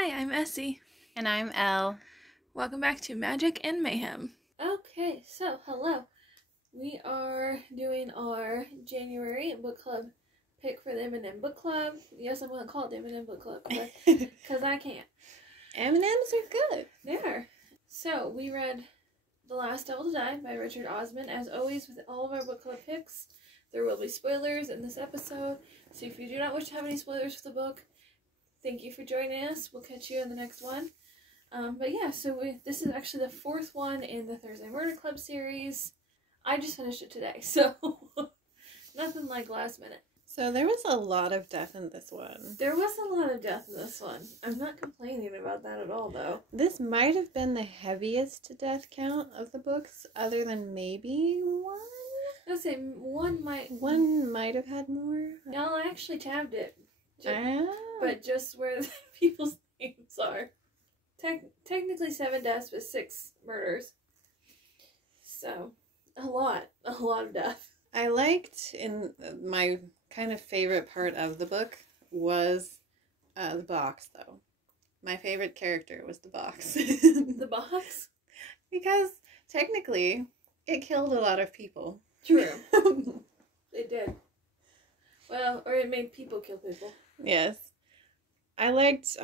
Hi, I'm Essie. And I'm Elle. Welcome back to Magic and Mayhem. Okay, so hello. We are doing our January book club pick for the M&M book club. Yes, I'm going to call it the M&M book club because I can't. M&Ms are good. They are. So we read The Last Devil to Die by Richard Osman. As always with all of our book club picks, there will be spoilers in this episode. So if you do not wish to have any spoilers for the book, thank you for joining us. We'll catch you in the next one. But yeah, so this is actually the fourth one in the Thursday Murder Club series. I just finished it today, so nothing like last minute. So there was a lot of death in this one. There was a lot of death in this one. I'm not complaining about that at all, though. This might have been the heaviest death count of the books, other than maybe one? I would say one might have had more. No, I actually tabbed it. But just where the people's names are. Technically 7 deaths with 6 murders. So, a lot of death. I liked, in my kind of favorite part of the book was the box, though. My favorite character was the box. The box? Because, technically, it killed a lot of people. True. It did. Well, or it made people kill people. Yes. I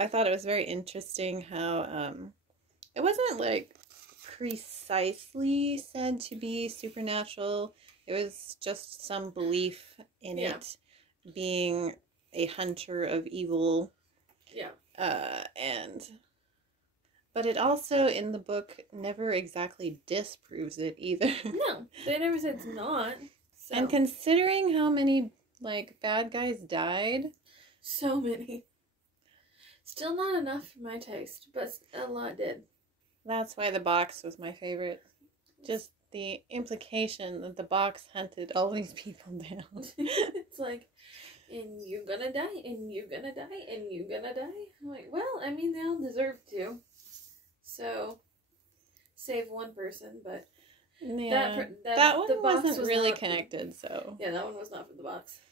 thought it was very interesting how it wasn't like precisely said to be supernatural. It was just some belief in it being a hunter of evil. Yeah. But it also in the book never exactly disproves it either. No, they never said it's not. So. And considering how many bad guys died, so many. Still not enough for my taste, but a lot did. That's why the box was my favorite. Just the implication that the box hunted all these people down. It's like, and you're gonna die, and you're gonna die, and you're gonna die. I'm like, well, I mean, they all deserve to. So, save one person, but yeah, that one wasn't really connected, so. Yeah, that one was not for the box.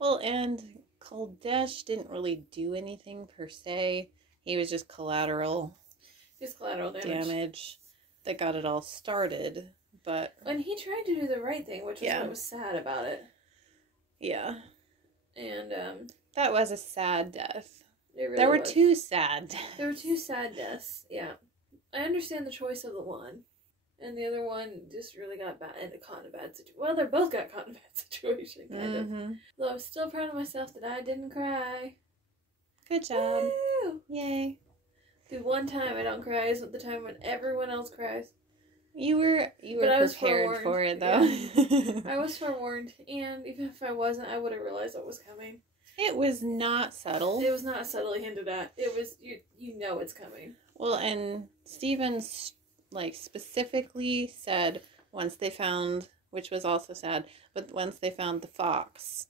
Well, and Koldesh didn't really do anything per se. He was just collateral. Just collateral damage that got it all started, but... And he tried to do the right thing, which was what was sad about it. Yeah. And, that was a sad death. It really there were was. 2 sad deaths. There were 2 sad deaths, yeah. I understand the choice of the one. And the other one just really got caught in a bad situation. Well, they both got caught in a bad situation, kind of. Though I'm still proud of myself that I didn't cry. Good job. Woo! Yay. The one time I don't cry is the time when everyone else cries. You were prepared for it, though. Yeah. I was forewarned, and even if I wasn't, I would have realized what was coming. It was not subtle. It was not subtly hinted at. It was, you know it's coming. Well, and Stevens... specifically said once they found, which was also sad, but once they found the fox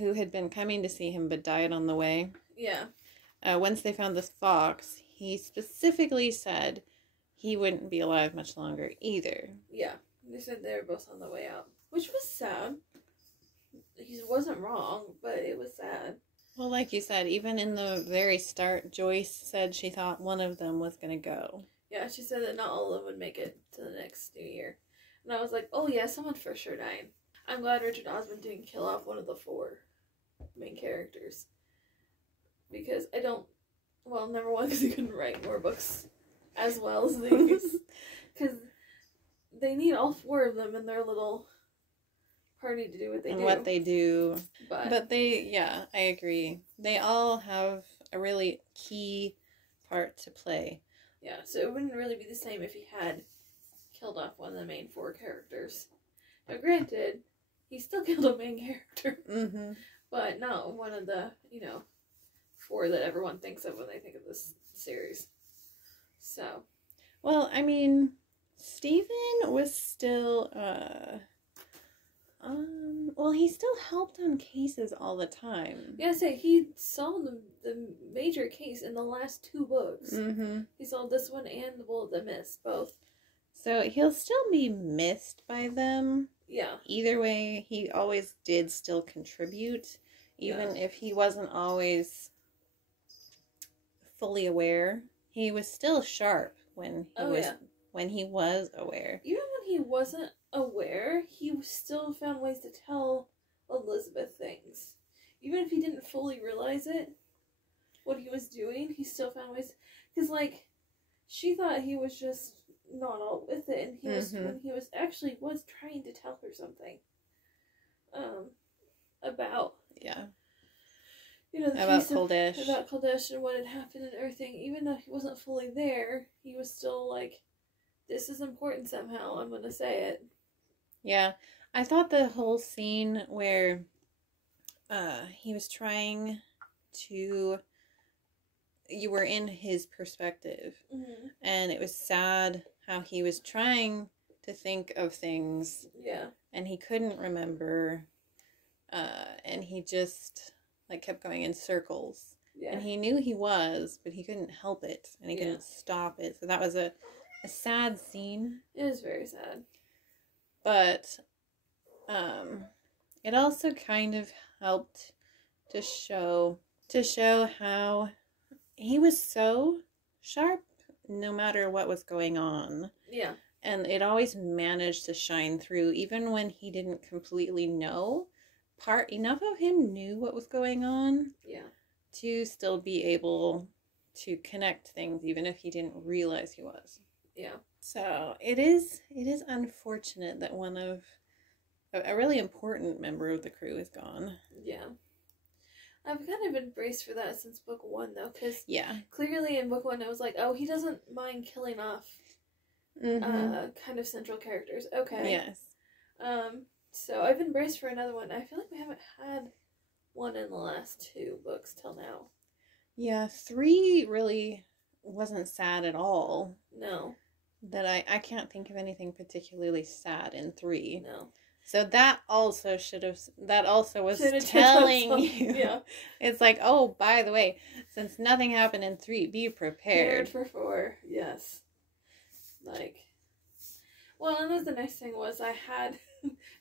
who had been coming to see him but died on the way. Yeah. Once they found this fox, he specifically said he wouldn't be alive much longer either. Yeah. They said they were both on the way out, which was sad. He wasn't wrong, but it was sad. Well, like you said, even in the very start, Joyce said she thought one of them was going to go. Yeah, she said that not all of them would make it to the next new year. And I was like, oh yeah, someone for sure died. I'm glad Richard Osman didn't kill off one of the 4 main characters. Because number one, because he couldn't write more books as well as these. Because they need all 4 of them in their little party to do what they do. But they, yeah, I agree. They all have a really key part to play. Yeah, so it wouldn't really be the same if he had killed off one of the main 4 characters. Now, granted, he still killed a main character. Mm-hmm. But not one of the, 4 that everyone thinks of when they think of this series. So. Well, I mean, Stephen was still, he still helped on cases all the time. Yeah, he solved the major case in the last 2 books. Mm-hmm. He solved this one and The Bullet That Missed, both. So he'll still be missed by them. Yeah. Either way, he always did still contribute, even if he wasn't always fully aware. He was still sharp when he was aware. Even when he wasn't aware, he still found ways to tell Elizabeth things. Even if he didn't fully realize it, what he was doing, he still found ways. Because, like, she thought he was just not all with it, and he was when he was actually trying to tell her something. About about Koldesh. About Koldesh and what had happened and everything. Even though he wasn't fully there, he was still like, this is important somehow, I'm gonna say it. Yeah. I thought the whole scene where he was trying to, you were in his perspective, and it was sad how he was trying to think of things, and he couldn't remember, and he just like kept going in circles, and he knew he was, but he couldn't help it, and he couldn't stop it. So that was a sad scene. It was very sad, but it also kind of helped to show how he was so sharp no matter what was going on. Yeah. And it always managed to shine through, even when he didn't completely know. Enough of him knew what was going on. Yeah. To still be able to connect things, even if he didn't realize he was. Yeah. So it is unfortunate that one of a really important member of the crew is gone. Yeah. I've kind of been braced for that since book 1, though, because clearly in book 1 it was like, oh, he doesn't mind killing off kind of central characters. Okay. Yes. So I've been braced for another one. I feel like we haven't had one in the last 2 books till now. Yeah, 3 really wasn't sad at all. No. That I can't think of anything particularly sad in 3. No. So that also was telling you. Yeah. It's like, oh, by the way, since nothing happened in 3, be prepared. For 4, yes. Like, well, and that's the nice thing was I had,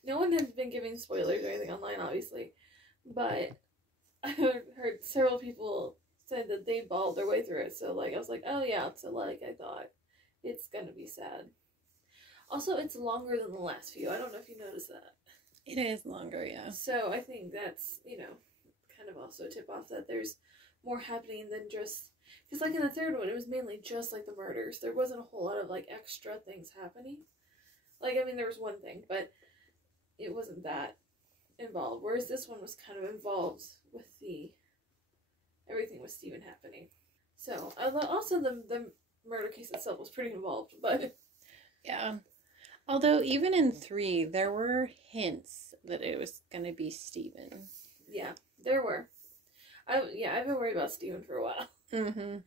no one had been giving spoilers or anything online, obviously, but I heard several people said that they bawled their way through it, so, like, I was like, oh, yeah, so, like, I thought, it's gonna be sad. Also, it's longer than the last few. I don't know if you noticed that. It is longer, yeah. So I think that's, kind of also a tip off that there's more happening than just... Because, like, in the 3rd one, it was mainly just, like, the murders. There wasn't a whole lot of, like, extra things happening. Like, I mean, there was one thing, but it wasn't that involved. Whereas this one was kind of involved with everything with Stephen happening. So, also the murder case itself was pretty involved, but... Yeah. Although, even in 3, there were hints that it was going to be Stephen. Yeah, there were. I've been worried about Stephen for a while. Mm-hmm.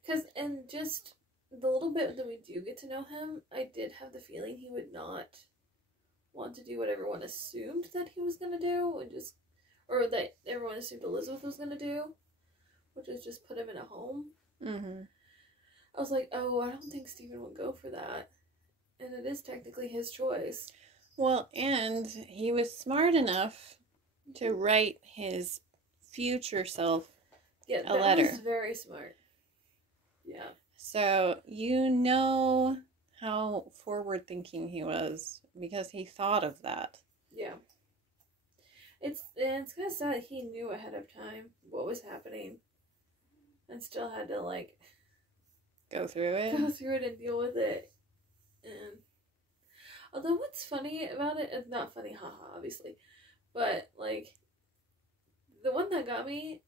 Because, and just the little bit that we do get to know him, I did have the feeling he would not want to do what everyone assumed that he was going to do, or that everyone assumed Elizabeth was going to do, which is just put him in a home. Mm-hmm. I was like, oh, I don't think Stephen would go for that. And it is technically his choice. Well, and he was smart enough to write his future self a letter. That was very smart. Yeah. So, you know how forward-thinking he was because he thought of that. Yeah. It's kind of sad that he knew ahead of time what was happening and still had to, like... Go through it and deal with it. And although what's funny about it, it's not funny, haha, obviously, but like the one that got me,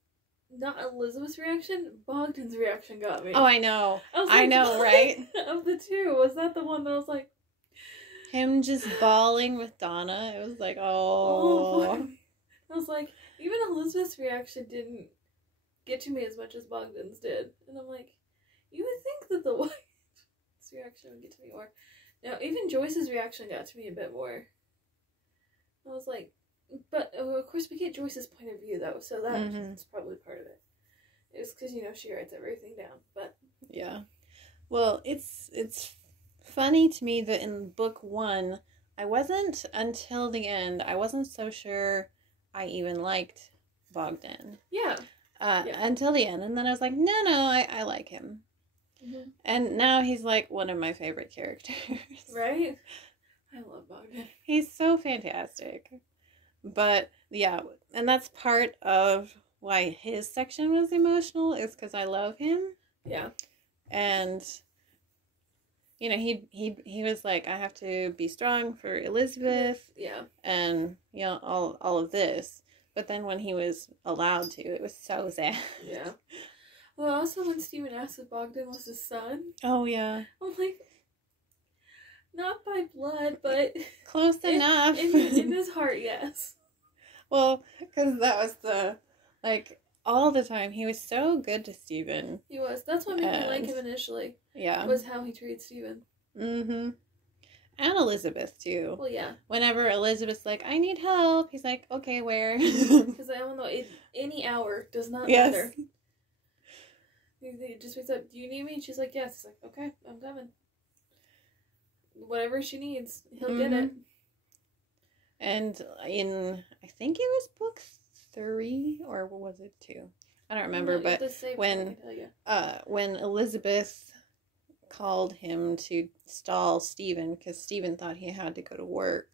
not Elizabeth's reaction, Bogdan's reaction got me. Oh, I know. I know, right? Of the 2, was that the one that was like him just bawling with Donna? It was like, oh. I was like, even Elizabeth's reaction didn't get to me as much as Bogdan's did, and I'm like, you would think that the wife's reaction would get to me more. Now, even Joyce's reaction got to me a bit more. I was like, but of course we get Joyce's point of view though, so that's probably part of it. It's because she writes everything down. But yeah, well, it's funny to me that in book 1, I wasn't until the end. I wasn't so sure I even liked Bogdan. Yeah. until the end. And then I was like, no, I like him. Mm-hmm. And now he's like one of my favorite characters. Right? I love Bogdan. He's so fantastic. But, yeah, and that's part of why his section was emotional, is because I love him. Yeah. And, you know, he was like, I have to be strong for Elizabeth. Yeah. And, you know, all of this. But then when he was allowed to, it was so sad. Yeah. Well, also when Stephen asked if Bogdan was his son. Oh, yeah. I'm like, not by blood, but... Close enough. In his heart, yes. Well, because that was like, all the time, he was so good to Stephen. He was. That's what made me like him initially. Yeah. Was how he treated Stephen. Mm-hmm. And Elizabeth, too. Well, yeah. Whenever Elizabeth's like, I need help, he's like, okay, where? Because I don't know, any hour does not matter. He just wakes up, do you need me? And she's like, yes. He's like, okay, I'm coming. Whatever she needs, he'll get it. And in, I think it was book 3, or was it 2? I don't remember, but when Elizabeth called him to stall Stephen, because Stephen thought he had to go to work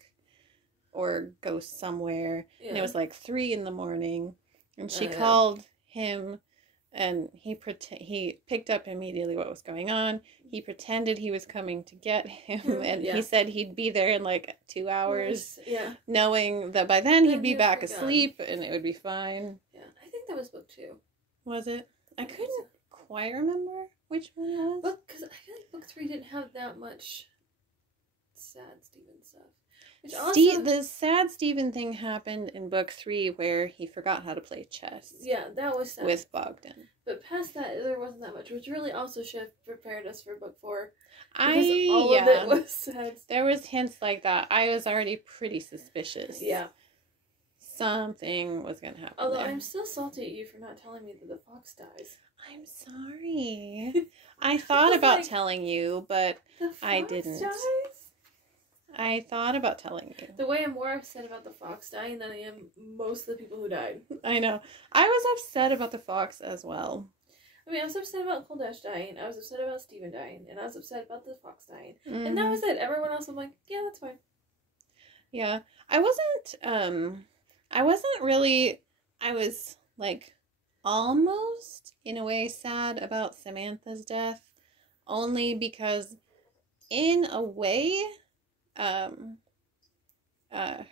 or go somewhere, and it was like 3 a.m, and she called him, and he picked up immediately what was going on. He pretended he was coming to get him, and he said he'd be there in like 2 hours, knowing that by then he'd be back asleep and it would be fine. Yeah, I think that was book 2. Was it? I couldn't quite remember which one it was. Because I feel like book 3 didn't have that much sad Stephen stuff. The sad Stephen thing happened in book 3 where he forgot how to play chess. Yeah, that was sad. With Bogdan. But past that, there wasn't that much, which really also should have prepared us for book 4. All of it was sad. There was hints like that. I was already pretty suspicious. Yeah. Something was going to happen. Although I'm still salty at you for not telling me that the fox dies. I'm sorry. I thought about telling you, but I didn't. Dies? I thought about telling you. The way I'm more upset about the fox dying than I am most of the people who died. I know. I was upset about the fox as well. I mean, I was upset about Koldesh dying, I was upset about Stephen dying, and I was upset about the fox dying. Mm-hmm. And that was it. Everyone else, I'm like, yeah, that's fine. Yeah. I was, like, almost, in a way, sad about Samantha's death. Only because, in a way...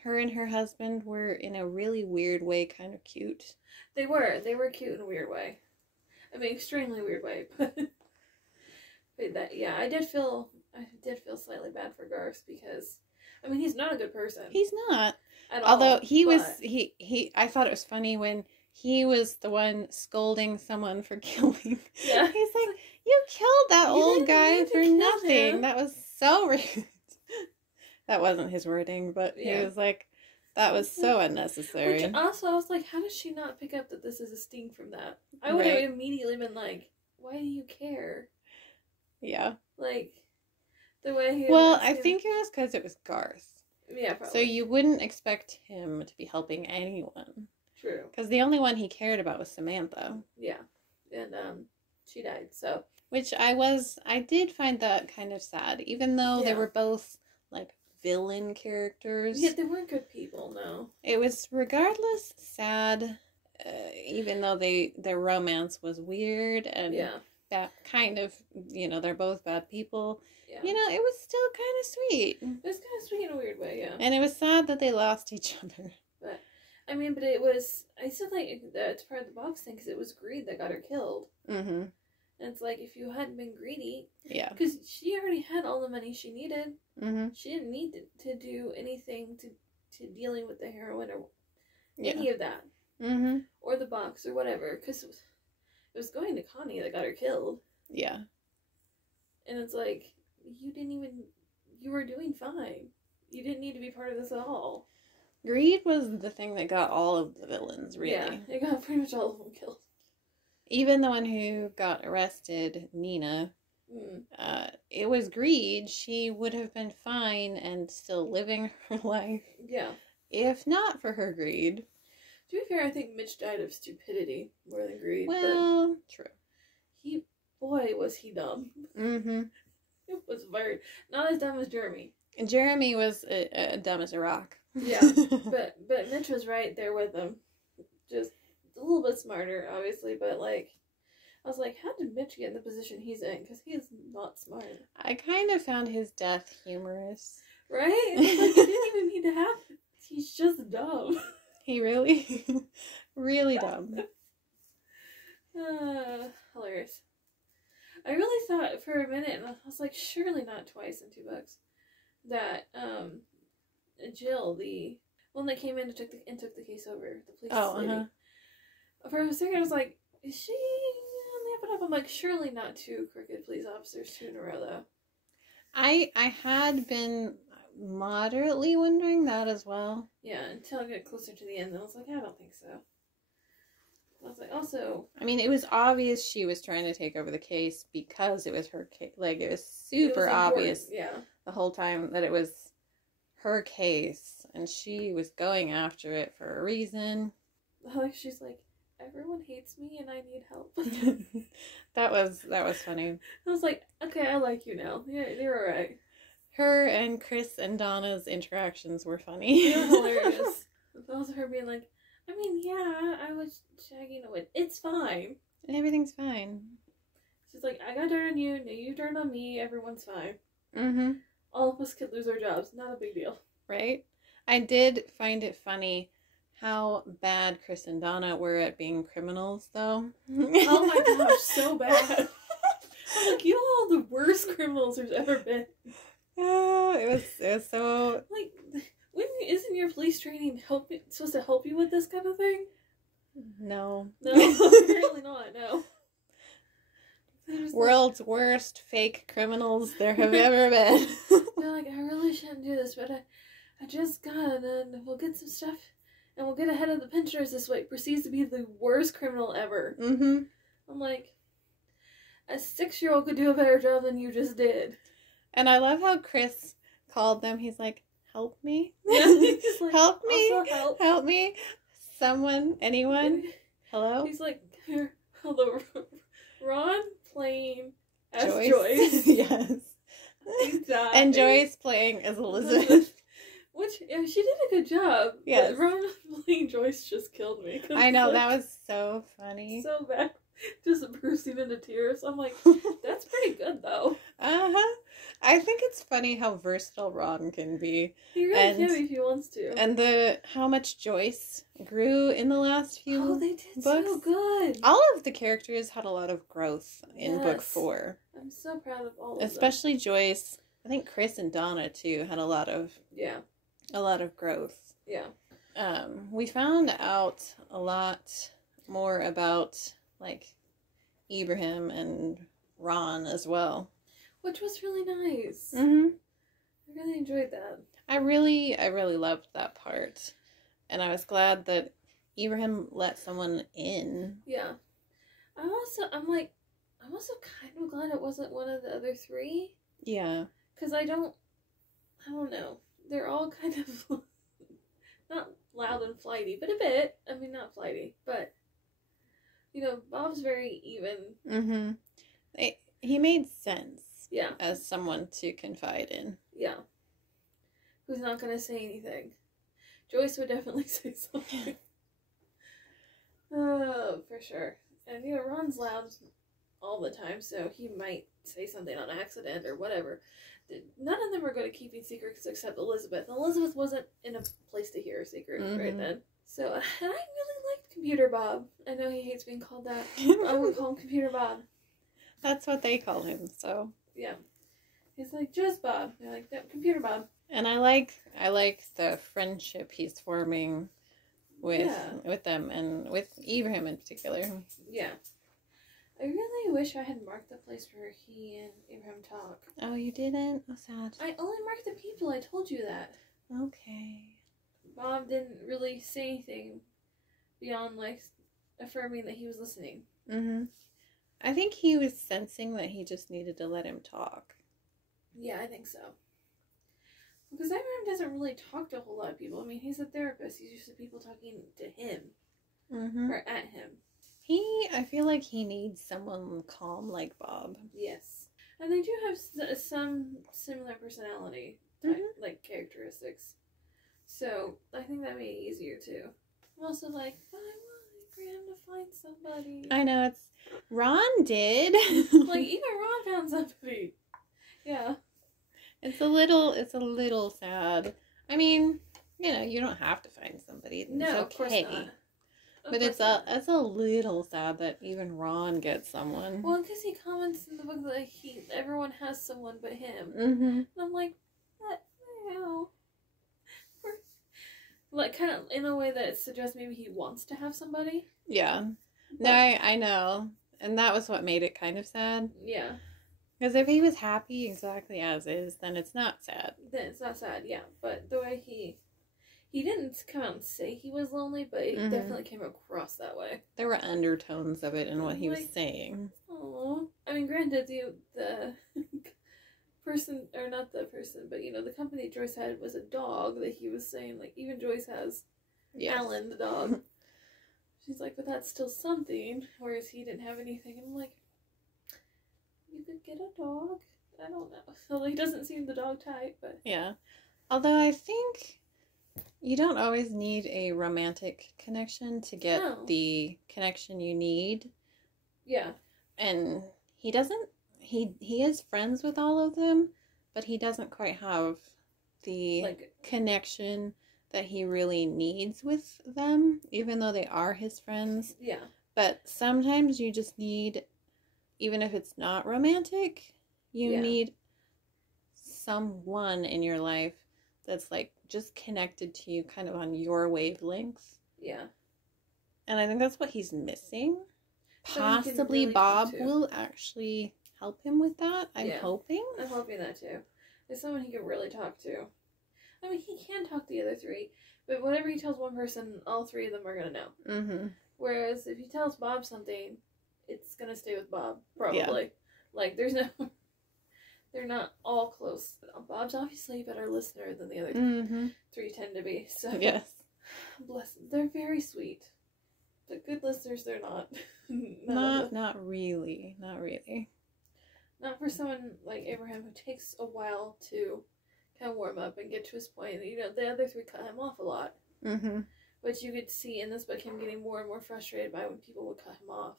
her and her husband were in a really weird way kind of cute. They were cute in a weird way. I mean, extremely weird way, but that, yeah, I did feel slightly bad for Garth because, I mean, he's not a good person. He's not. At Although all, I thought it was funny when he was the one scolding someone for killing. Yeah. He's like, you killed that old guy for nothing. That was so rude. That wasn't his wording, but he was like, that was so unnecessary. Which also, I was like, how does she not pick up that this is a sting from that? I would have immediately been like, why do you care? Yeah. Like, the way he... Well, I think it was because it was Garth. Yeah, probably. So you wouldn't expect him to be helping anyone. True. Because the only one he cared about was Samantha. Yeah. And, she died, so... Which I did find that kind of sad, even though they were both, like, villain characters. Yeah, they weren't good people, no. It was regardless sad, even though their romance was weird and that kind of, you know, they're both bad people. Yeah. You know, it was still kind of sweet. It was kind of sweet in a weird way, yeah. And it was sad that they lost each other. But, I mean, but it was, I still think it's part of the box thing because it was greed that got her killed. Mm-hmm. And it's like, if you hadn't been greedy... Yeah. Because she already had all the money she needed. Mm-hmm. She didn't need to do anything to dealing with the heroin or any of that. Mm-hmm. Or the box or whatever. Because it was going to Connie that got her killed. Yeah. And it's like, you were doing fine. You didn't need to be part of this at all. Greed was the thing that got all of the villains, really. Yeah, it got pretty much all of them killed. Even the one who got arrested, Nina, it was greed. She would have been fine and still living her life. Yeah. If not for her greed. To be fair, I think Mitch died of stupidity more than greed. Well, true. Boy, was he dumb. Mm-hmm. It was very, not as dumb as Jeremy. And Jeremy was dumb as a rock. Yeah, but Mitch was right there with him. Just a little bit smarter, obviously, but like, I was like, how did Mitch get in the position he's in? Because he is not smart. I kind of found his death humorous. Right? Like, it didn't even need to happen. He's just dumb. He really, really dumb. Hilarious. I really thought for a minute, and I was like, surely not twice in 2 books, that Jill, the one that came in and took the case over, the police lady. For a second, I was like, is she on the up and up? I'm like, surely not 2 crooked police officers 2 in a row, though. I had been moderately wondering that as well. Yeah, until I got closer to the end, and I was like, I don't think so. I was like, also... I mean, it was obvious she was trying to take over the case because it was her case. Like, it was super obvious the whole time that it was her case, and she was going after it for a reason. Like, she's like, everyone hates me and I need help. That was funny. I was like, okay, I like you now. Yeah, you're alright. Her and Chris and Donna's interactions were funny. They were hilarious. Also her being like, I mean, yeah, I was shagging away. It's fine. Everything's fine. She's like, I got dirt on you, now you dirt on me, everyone's fine. Mm-hmm. All of us could lose our jobs. Not a big deal. Right? I did find it funny how bad Chris and Donna were at being criminals, though. Oh my gosh, so bad. I'm like, you all the worst criminals there's ever been. It was so... Like, isn't your police training supposed to help you with this kind of thing? No. No, apparently not, no. World's worst fake criminals there have ever been. They're like, I really shouldn't do this, but I just got it, and we'll get some stuff, and we'll get ahead of the pensioners this way. Proceeds to be the worst criminal ever. Mm-hmm. I'm like, a 6-year-old could do a better job than you just did. And I love how Chris called them. He's like, help me? Yeah, he's like, help me? Help me? Someone? Anyone? Hello? He's like, here, hello, Ron playing as Joyce. Yes. Exactly. And Joyce playing as Elizabeth. Which, yeah, she did a good job. Yes. But Ron playing Joyce just killed me. I know, that was so funny. So bad. Just bursting into tears. I'm like, that's pretty good, though. Uh-huh. I think it's funny how versatile Ron can be. He really can if he wants to. And how much Joyce grew in the last few books. Oh, they did so good. All of the characters had a lot of growth in book 4. I'm so proud of all of them. Especially Joyce. I think Chris and Donna, too, had a lot of growth. Yeah. We found out a lot more about, like, Ibrahim and Ron as well. Which was really nice. Mm-hmm. I really enjoyed that. I really loved that part. And I was glad that Ibrahim let someone in. Yeah. I'm also kind of glad it wasn't one of the other 3. Yeah. Because I don't know. They're all kind of not loud and flighty, but a bit. I mean, not flighty, but you know, Bob's very even. Mm-hmm. He made sense. Yeah. As someone to confide in. Yeah. Who's not going to say anything. Joyce would definitely say something. Oh, for sure. And, you know, Ron's loud all the time, so he might say something on accident or whatever. None of them are good at keeping secrets except Elizabeth. Elizabeth wasn't in a place to hear a secret right then. So, and I really liked Computer Bob. I know he hates being called that. I would call him Computer Bob. That's what they call him, so. Yeah. He's like, just Bob. They're like, no, Computer Bob. And I like the friendship he's forming with them and with Ibrahim in particular. Yeah. I really wish I had marked the place where he and Ibrahim talk. Oh, you didn't? Oh, sad. I only marked the people. I told you that. Okay. Bob didn't really say anything beyond, like, affirming that he was listening. Mm-hmm. I think he was sensing that he just needed to let him talk. Yeah, I think so. Because Ibrahim doesn't really talk to a whole lot of people. I mean, he's a therapist. He's used to people talking to him. Mm-hmm. or at him. I feel like he needs someone calm like Bob. Yes. And they do have some similar personality type, like characteristics. So I think that'd be easier too. I'm also like, but I want Graham to find somebody. I know, it's... Ron did. Like, even Ron found somebody. Yeah. It's a little sad. I mean, you don't have to find somebody. It's no, okay. Of course not. But it's a little sad that even Ron gets someone. Well, because he comments in the book that everyone has someone but him. Mm-hmm. And I'm like, what the hell? Like, kind of in a way that suggests maybe he wants to have somebody. Yeah. No, I know. And that was what made it kind of sad. Yeah. Because if he was happy exactly as is, then it's not sad. Then it's not sad, yeah. But the way he didn't come out and say he was lonely, but it definitely came across that way. There were undertones of it in what he was saying. Oh, I mean, granted, the person, or not the person, but the company Joyce had was a dog that he was saying, like, even Joyce has Alan, the dog. She's like, but that's still something, whereas he didn't have anything. And I'm like, you could get a dog? I don't know. So he doesn't seem the dog type, but... Yeah. Although I think you don't always need a romantic connection to get the connection you need. Yeah. And he doesn't... He is friends with all of them, but he doesn't quite have the connection that he really needs with them, even though they are his friends. Yeah. But sometimes you just need, even if it's not romantic, you need someone in your life that's like just connected to you kind of on your wavelength. Yeah. And I think that's what he's missing. Possibly Bob will actually help him with that. I'm hoping. I'm hoping that too. There's someone he can really talk to. I mean, he can talk to the other three, but whatever he tells one person, all three of them are going to know. Mm-hmm. Whereas if he tells Bob something, it's going to stay with Bob, probably. Yeah. Like, there's no... They're not all close. Bob's obviously a better listener than the other three tend to be. So yes. Bless them. They're very sweet. But good listeners, they're not. Not really. Not really. Not for someone like Abraham who takes a while to kind of warm up and get to his point. The other three cut him off a lot. Mm-hmm. Which you could see in this book him getting more and more frustrated by when people would cut him off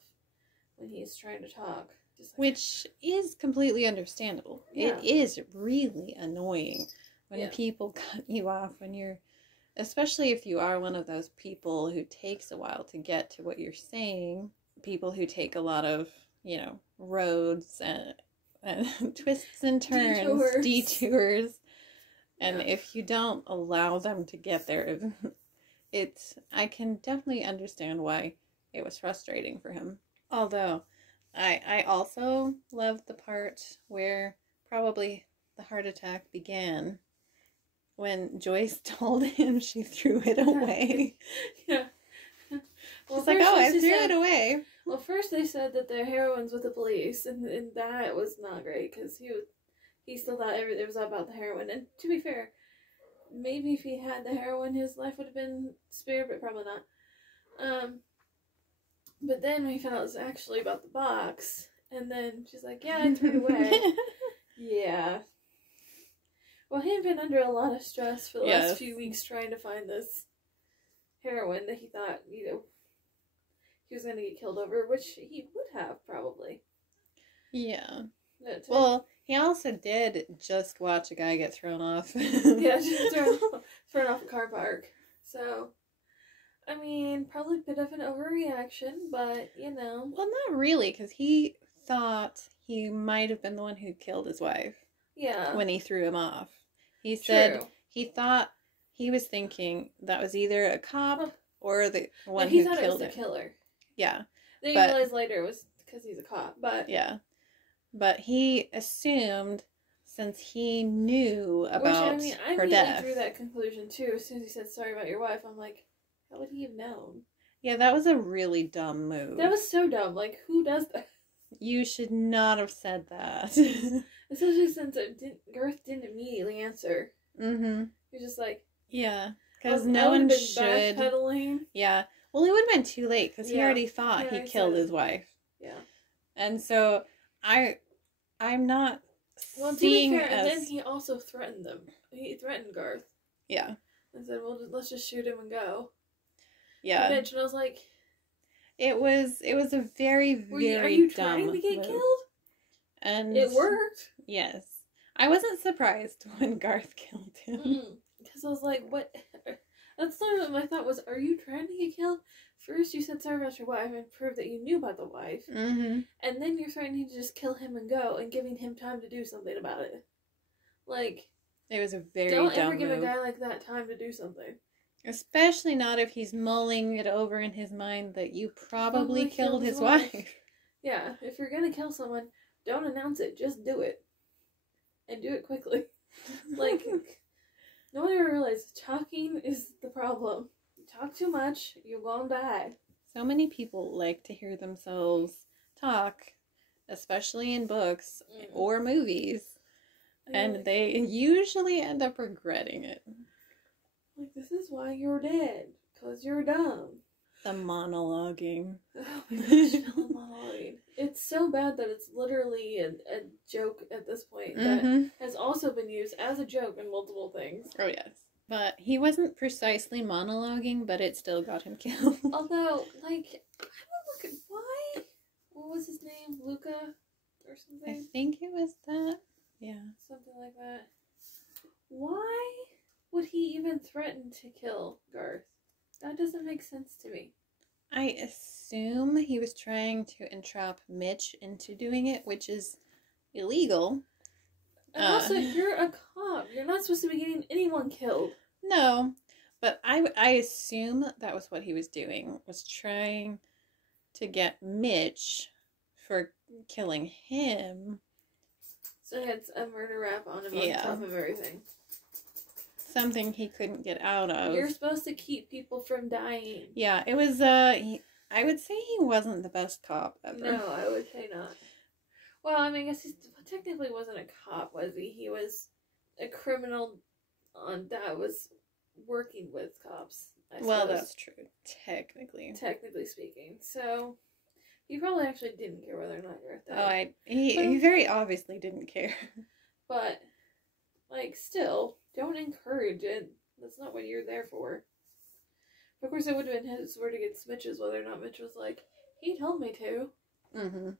when he's trying to talk. Which is completely understandable. Yeah. It is really annoying when people cut you off when you're, especially if you are one of those people who takes a while to get to what you're saying. People who take a lot of, roads and twists and turns, detours. And if you don't allow them to get there, I can definitely understand why it was frustrating for him. Although, I also love the part where probably the heart attack began when Joyce told him she threw it away. Yeah. Well, she's like, I threw it away. Well, first they said that the heroine's with the police, and that was not great, because he still thought it was about the heroine. And to be fair, maybe if he had the heroine, his life would have been spared, but probably not. But then we found out it was actually about the box, and then she's like, yeah, I threw it away. Yeah. Well, he had been under a lot of stress for the last few weeks trying to find this heroine that he thought, he was going to get killed over, which he would have, probably. Yeah. Well, he also did just watch a guy get thrown off. Yeah, just thrown off a car park. So, I mean, probably a bit of an overreaction, but, Well, not really, because he thought he might have been the one who killed his wife. Yeah. When he threw him off. He said he was thinking that was either a cop or the one who killed him. He thought it was the killer. Yeah. Then he realized later it was because he's a cop, but... Yeah. But he assumed, since he knew about her death... I drew that conclusion, too. As soon as he said, sorry about your wife, I'm like, how would he have known? Yeah, that was a really dumb move. That was so dumb. Like, who does that? You should not have said that. Especially since Garth didn't immediately answer. Mm-hmm. You're just like... Yeah. Because no one should... Backpedaling. Yeah. Well, it would have been too late because he Yeah. already thought Yeah, he I killed said it. his wife. Yeah. And so I'm not Well, to seeing be fair, as... and then he also threatened them. He threatened Garth. Yeah. And said, well, let's just shoot him and go. Yeah. And I was like... It was a very, very Are you dumb trying to get move. killed? And it worked. Yes. I wasn't surprised when Garth killed him. Because I was like, what? That's sort of my thought was, are you trying to get killed? First you said sorry about your wife and proved that you knew about the wife. Mm-hmm. And then you're threatening to just kill him and go and giving him time to do something about it. Like... It was a very Don't dumb ever give move. a guy like that time to do something. Especially not if he's mulling it over in his mind that you probably killed his wife. Yeah, if you're gonna kill someone, don't announce it. Just do it. And do it quickly. Like, no one ever realized talking is the problem. You talk too much, you're gonna die. So many people like to hear themselves talk, especially in books or movies. And they usually end up regretting it. Like, this is why you're dead. Because you're dumb. The monologuing. Oh my gosh, monologuing. It's so bad that it's literally a joke at this point that has also been used as a joke in multiple things. Oh, yes. But he wasn't precisely monologuing, but it still got him killed. Although, like, I don't look at why. What was his name? Luca? Or something? I think it was that. Yeah. Something like that. Why would he even threaten to kill Garth? That doesn't make sense to me. I assume he was trying to entrap Mitch into doing it, which is illegal. And also, you're a cop. You're not supposed to be getting anyone killed. No, but I assume that was what he was doing, was trying to get Mitch for killing him. So he had a murder rap on him on top of everything. Something he couldn't get out of. You're supposed to keep people from dying. Yeah, it was, I would say he wasn't the best cop ever. No, I would say not. Well, I mean, I guess he technically wasn't a cop, was he? He was a criminal that was working with cops. Well, that's true. Technically speaking. So, he probably actually didn't care whether or not you're a thug. He very obviously didn't care. But, like, still, don't encourage it. That's not what you're there for. Of course, it would have been his word against Mitch's, whether or not Mitch was like, he told me to. Mm-hmm.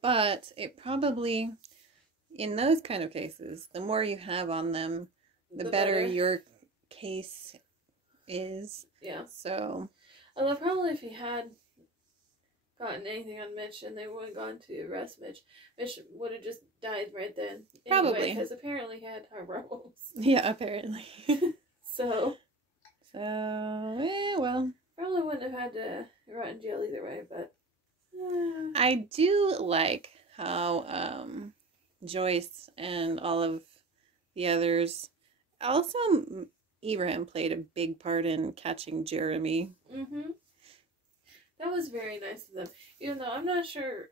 But it probably, in those kind of cases, the more you have on them, the better your case is. Yeah. So. Although probably if he had gotten anything on Mitch and they would have gone to arrest Mitch, Mitch would have just died right then. Probably. Because apparently he had heart problems. Yeah, apparently. So, well. Probably wouldn't have had to rot in jail either way, but. I do like how Joyce and all of the others, also Ibrahim played a big part in catching Jeremy. Mm-hmm. That was very nice of them. Even though I'm not sure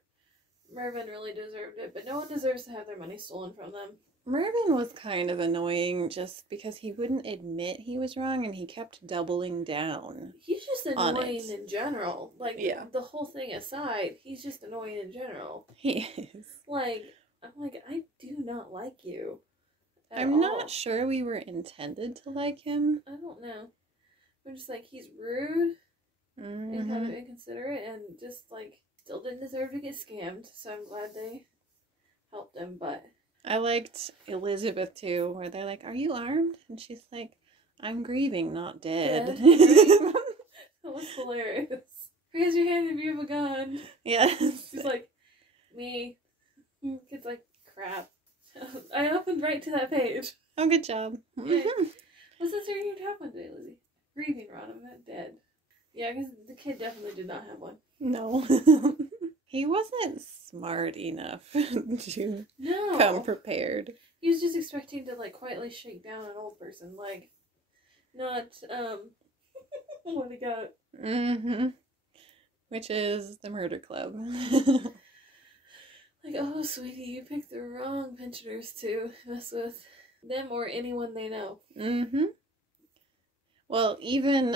Mervyn really deserved it, but no one deserves to have their money stolen from them. Mervyn was kind of annoying just because he wouldn't admit he was wrong and he kept doubling down. He's just annoying in general. Like, the whole thing aside, he's just annoying in general. He is. Like, I'm like, I do not like you. I'm not sure we were intended to like him. I don't know. I'm just like, he's rude and kind of inconsiderate and just, like, still didn't deserve to get scammed. So I'm glad they helped him, but... I liked Elizabeth, too, where they're like, are you armed? And she's like, I'm grieving, not dead. Right? That was hilarious. Raise your hand if you have a gun. Yes. She's like, me. Kid's like, crap. I opened right to that page. Oh, good job. Yeah. What's that turn you top one today, Lizzie? Grieving, Ron. I'm not dead. Yeah, because the kid definitely did not have one. No. He wasn't smart enough to come prepared. He was just expecting to, like, quietly shake down an old person. Like, not, what he got. Mm-hmm. Which is the murder club. Like, oh, sweetie, you picked the wrong pensioners to mess with. Them or anyone they know. Mm-hmm. Well, even,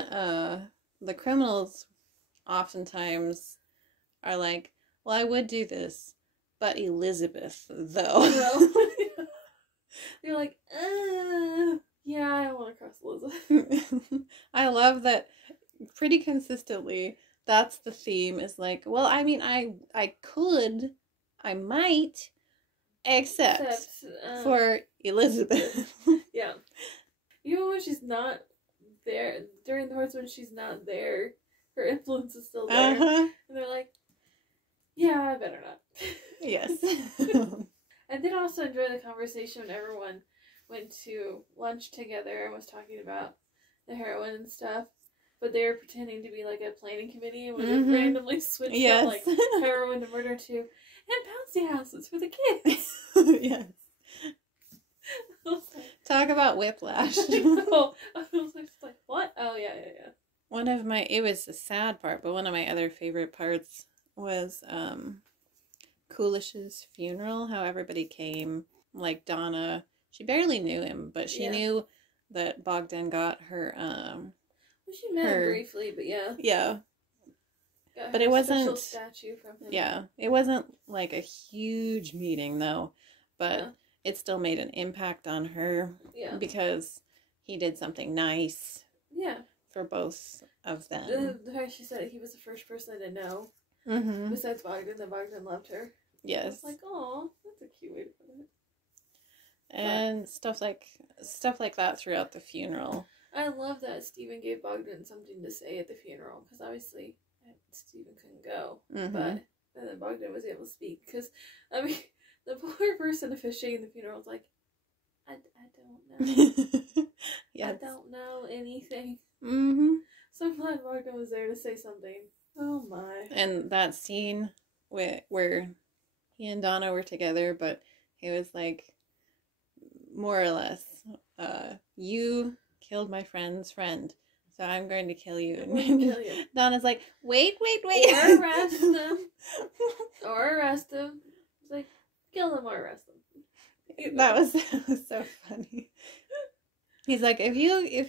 the criminals oftentimes are like, well, I would do this, but Elizabeth, though. Well, you're like, yeah, I don't want to cross Elizabeth. I love that pretty consistently. That's the theme, is like, well, I mean, I could, I might, except for Elizabeth. Yeah. Even when she's not there, during the horse when she's not there, her influence is still there. Uh-huh. And they're like, yeah, I better not. Yes. I did also enjoy the conversation when everyone went to lunch together and was talking about the heroin and stuff. But they were pretending to be like a planning committee and would randomly switch from like heroin to murder to and bouncy houses for the kids. Yes. Talk about whiplash. I was like, what? Oh, yeah. It was a sad part, but one of my other favorite parts was Coolish's funeral, how everybody came. Like Donna, she barely knew him, but she knew that Bogdan got her, well, she met him briefly, but yeah. Yeah. Got but her it wasn't special statue from him. Yeah. It wasn't like a huge meeting though, but it still made an impact on her. Yeah. Because he did something nice. Yeah. For both of them. She said he was the first person to know. Besides Bogdan, that Bogdan loved her. Yes. I was like, oh, that's a cute way to put it. And stuff like that throughout the funeral. I love that Stephen gave Bogdan something to say at the funeral, because obviously Stephen couldn't go, but then Bogdan was able to speak. Because I mean, the poor person officiating the funeral was like, I don't know. Yes. I don't know anything. So I'm glad Bogdan was there to say something. Oh my! And that scene where he and Donna were together, but he was like, more or less, you killed my friend's friend, so I'm going to kill you. I'm going to kill you. Donna's like, wait. Or arrest them. It's like, kill them or arrest them. That was so funny. He's like, if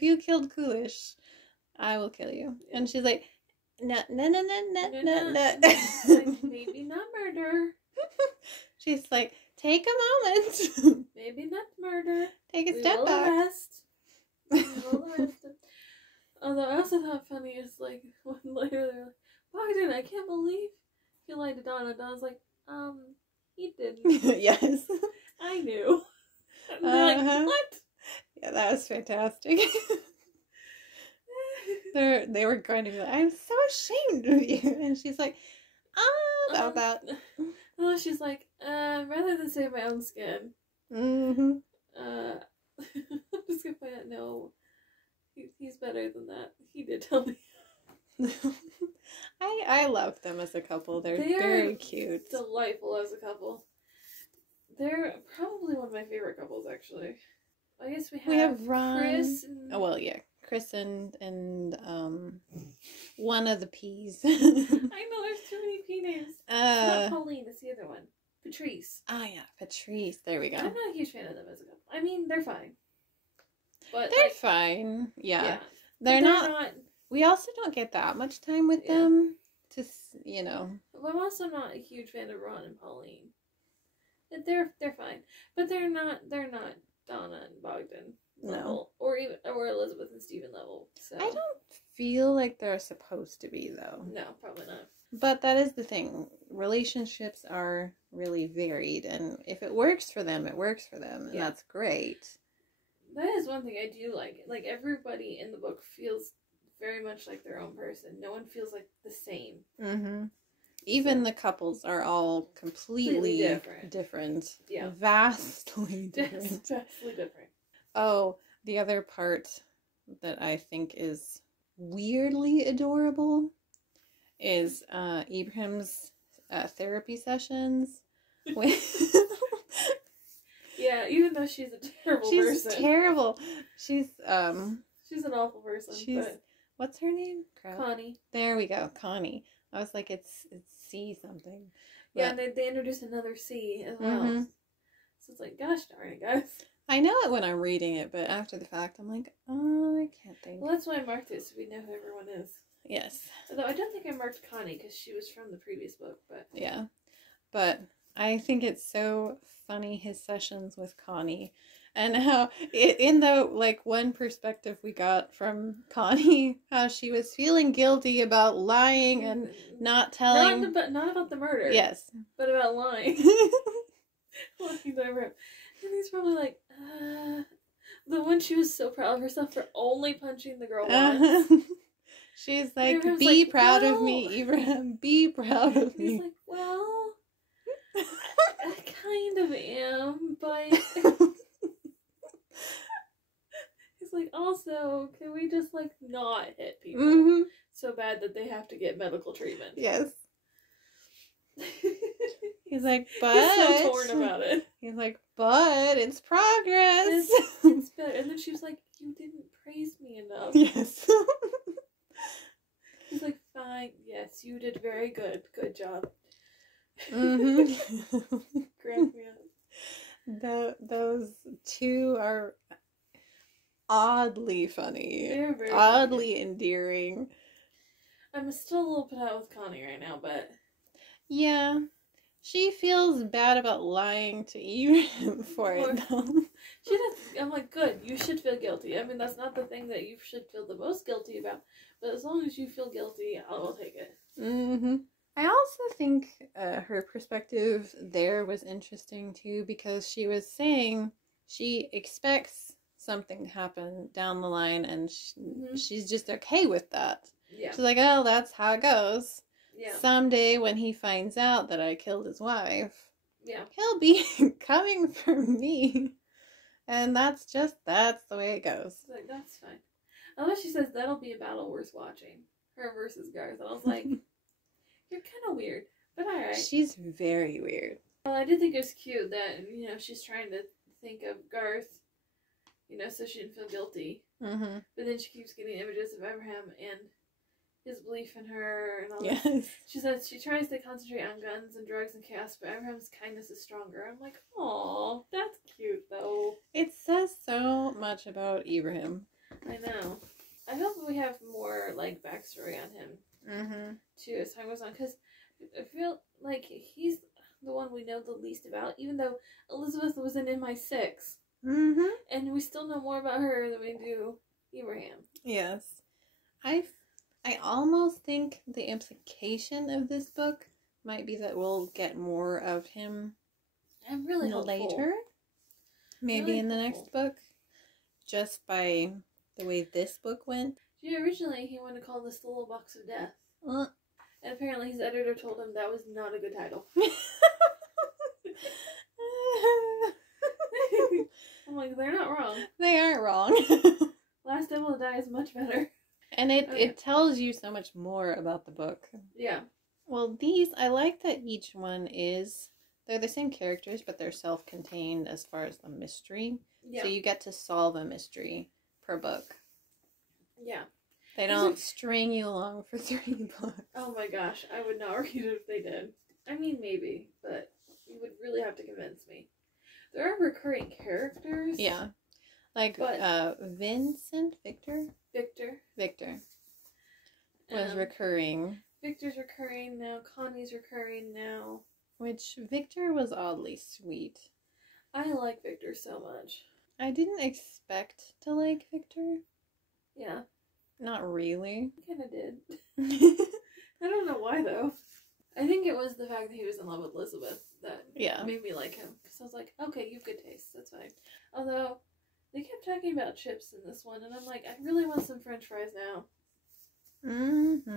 you killed Coolish, I will kill you. And she's like, no. Like, maybe not murder. She's like, take a moment. Maybe not murder. Take a step back. We will arrest him. Although I also thought funny is like when later they're like, Bogdan, I can't believe he lied to Donna. Donna's like, he didn't. Yes. I knew. And they're like, what? Yeah, that was fantastic. They were going to be like, I'm so ashamed of you. And she's like, about that. Well, she's like, rather than save my own skin, I'm just gonna find out, no, he's better than that. He did tell me. I love them as a couple. They're very cute. Delightful as a couple. They're probably one of my favorite couples, actually. I guess we have Ron. Chris. And... Oh, well, yeah. Chris and one of the P's. I know, there's too many P names. It's not Pauline, it's the other one. Patrice. Oh, yeah, Patrice. There we go. I'm not a huge fan of them as a couple. I mean, they're fine. But they're fine. Yeah. They're not... We also don't get that much time with them. But I'm also not a huge fan of Ron and Pauline. They're fine. But they're not Donna and Bogdan level. No. Or Elizabeth and Stephen level. So I don't feel like they're supposed to be, though. No, probably not. But that is the thing. Relationships are really varied, and if it works for them, it works for them, and that's great. That is one thing I do like. Like, everybody in the book feels very much like their own person. No one feels like the same. Mm-hmm. Even the couples are all completely different. Yeah. Vastly different. Vastly different. Oh, the other part that I think is weirdly adorable is Ibrahim's therapy sessions. Yeah, even though she's a terrible person. She's terrible. She's an awful person. What's her name? Connie. There we go, Connie. I was like, it's C something. But... Yeah, and they introduced another C as well. Mm-hmm. So it's like, gosh darn it, guys. I know it when I'm reading it, but after the fact, I'm like, oh, I can't think. Well, that's why I marked it, so we know who everyone is. Yes. Although I don't think I marked Connie because she was from the previous book, but... Yeah. But I think it's so funny, his sessions with Connie. And how, in the, like, one perspective we got from Connie, how she was feeling guilty about lying and not telling... Not about the murder. Yes. But about lying. Lying to everyone. And he's probably like, the one she was so proud of herself for only punching the girl once. She's like, be like, proud of me, Ibrahim. Be proud of me. He's like, well, I kind of am, but... He's like, also, can we just, like, not hit people so bad that they have to get medical treatment? Yes. He's like, but... He's so torn about it. He's like, but it's progress. It's better. And then she was like, you didn't praise me enough. Yes. He's like, fine, yes, you did very good. Good job. Crack me up. Those two are oddly funny. They're very oddly funny. Endearing. I'm still a little put out with Connie right now, but... Yeah. She feels bad about lying to Ibrahim for it, though. She does. I'm like, good, you should feel guilty. I mean, that's not the thing that you should feel the most guilty about, but as long as you feel guilty, I'll take it. I also think her perspective there was interesting, too, because she was saying she expects something to happen down the line, and she's just okay with that. Yeah. She's like, oh, that's how it goes. Yeah. Someday when he finds out that I killed his wife, he'll be coming for me. And that's the way it goes. Like, that's fine. Unless she says that'll be a battle worth watching. Her versus Garth. I was like, you're kind of weird, but alright. She's very weird. Well, I did think it was cute that, she's trying to think of Garth, so she didn't feel guilty. But then she keeps getting images of Abraham and his belief in her and all this. She says she tries to concentrate on guns and drugs and chaos, but Abraham's kindness is stronger. I'm like, aw, that's cute though. It says so much about Ibrahim. I know. I hope we have more like backstory on him too as time goes on, because I feel like he's the one we know the least about, even though Elizabeth was in MI6. And we still know more about her than we do Ibrahim. Yes. I almost think the implication of this book might be that we'll get more of him. I'm really hopeful. Later. Maybe really in the next book. Just by the way this book went. Originally he wanted to call this the Little Box of Death. And apparently his editor told him that was not a good title. I'm like, they're not wrong. They aren't wrong. Last Devil to Die is much better. And it tells you so much more about the book. Yeah. Well, I like that each one they're the same characters, but they're self-contained as far as the mystery. Yeah. So you get to solve a mystery per book. Yeah. They don't string you along for 3 books. Oh my gosh, I would not read it if they did. I mean, maybe, but you would really have to convince me. There are recurring characters. Yeah. Like, Victor was recurring. Victor's recurring now. Connie's recurring now. Which, Victor was oddly sweet. I like Victor so much. I didn't expect to like Victor. Yeah. Not really. I kind of did. I don't know why, though. I think it was the fact that he was in love with Elizabeth that made me like him. Because I was like, okay, you have good taste. That's fine. Although, they kept talking about chips in this one, and I'm like, I really want some French fries now.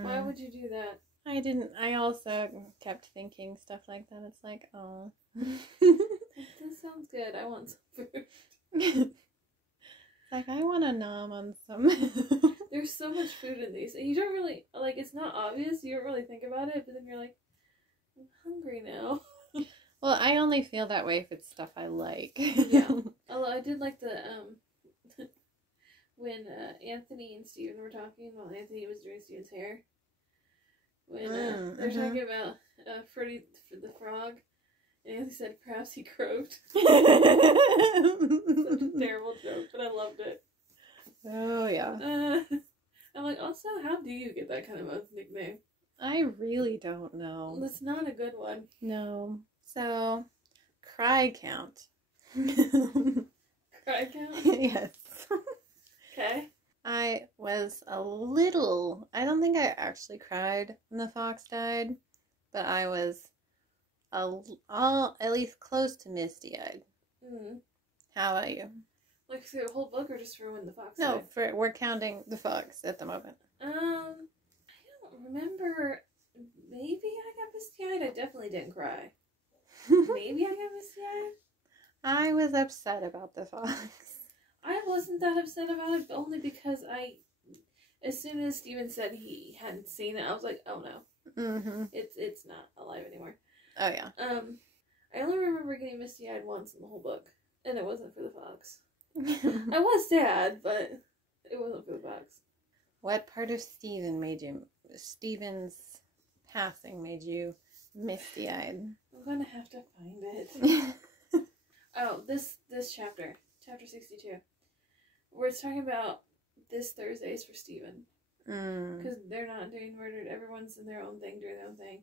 Why would you do that? I didn't. I also kept thinking stuff like that. It's like, oh. This sounds good. I want some food. It's like, I want to nom on some. There's so much food in these. And you don't really, like, it's not obvious. You don't really think about it, but then you're like, I'm hungry now. Well, I only feel that way if it's stuff I like. Yeah. Although I did like the, when Anthony and Steven were talking while Anthony was doing Steven's hair. When they're talking about Freddy the Frog. And Anthony said, perhaps he croaked. Such a terrible joke, but I loved it. Oh, yeah. I'm like, also, how do you get that kind of a nickname? I really don't know. That's not a good one. No. So, cry count. Cry count? Yes. Okay. I don't think I actually cried when the fox died, but I was at least close to misty-eyed. Mm. How about you? Like through the whole book or just for when the fox No, died? we're counting the fox at the moment. I don't remember. Maybe I got misty-eyed. I definitely didn't cry. Maybe I got misty-eyed. I was upset about the fox. I wasn't that upset about it, only because as soon as Steven said he hadn't seen it, I was like, oh no. Mm-hmm. It's not alive anymore. Oh, yeah. I only remember getting misty-eyed once in the whole book, and it wasn't for the fox. I was sad, but it wasn't for the fox. What part of Steven's passing made you misty-eyed? I'm gonna have to find it. Oh, this chapter 62, where it's talking about this Thursday's for Steven. Because they're not getting murdered. Everyone's in their own thing, doing their own thing.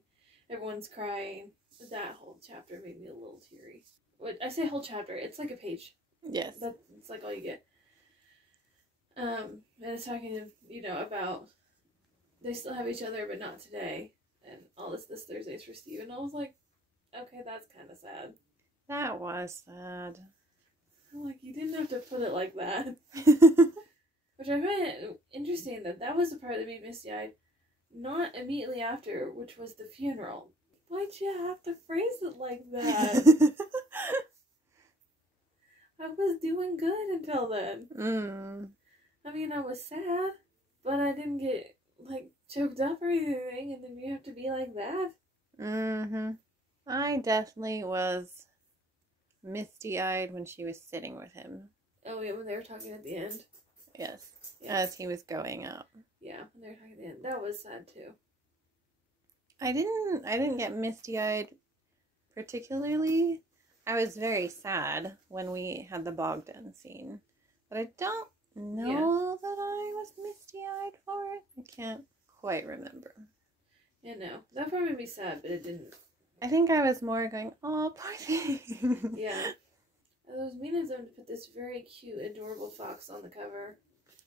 Everyone's crying. That whole chapter made me a little teary. I say whole chapter, it's like a page. Yes. That's like all you get. And it's talking, about they still have each other, but not today. And all this Thursday's for Steven. I was like, okay, that's kind of sad. That was sad. I'm like, you didn't have to put it like that. Which I find it interesting that was the part that made me misty-eyed. Not immediately after, which was the funeral. Why'd you have to phrase it like that? I was doing good until then. I mean, I was sad, but I didn't get, choked up or anything, and then you have to be like that. Mm-hmm. I definitely was misty-eyed when she was sitting with him. Oh, yeah, when they were talking at the end. Yes. As he was going out. Yeah, when they were talking at the end. That was sad, too. I didn't get misty-eyed particularly. I was very sad when we had the Bogdan scene. But I don't know that I was misty-eyed for it. I can't quite remember. Yeah, no. That part made me sad, but it didn't. I think I was more going, oh, poor thing. Yeah. It was mean of them to put this very cute, adorable fox on the cover.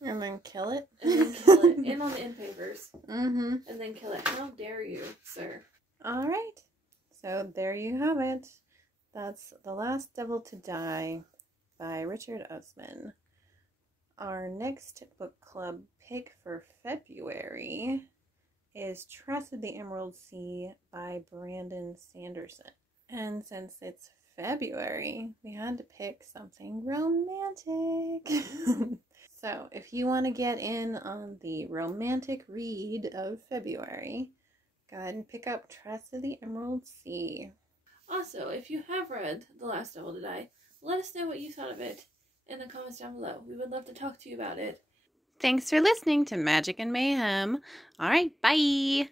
And then kill it. And then kill it. And on the end papers. Mm-hmm. And then kill it. How dare you, sir? All right. So there you have it. That's The Last Devil to Die by Richard Osman. Our next book club pick for February is Tress of the Emerald Sea by Brandon Sanderson. And since it's February, we had to pick something romantic. So if you want to get in on the romantic read of February, go ahead and pick up Tress of the Emerald Sea. Also, if you have read The Last Devil to Die, let us know what you thought of it in the comments down below. We would love to talk to you about it. Thanks for listening to Magic and Mayhem. All right, bye!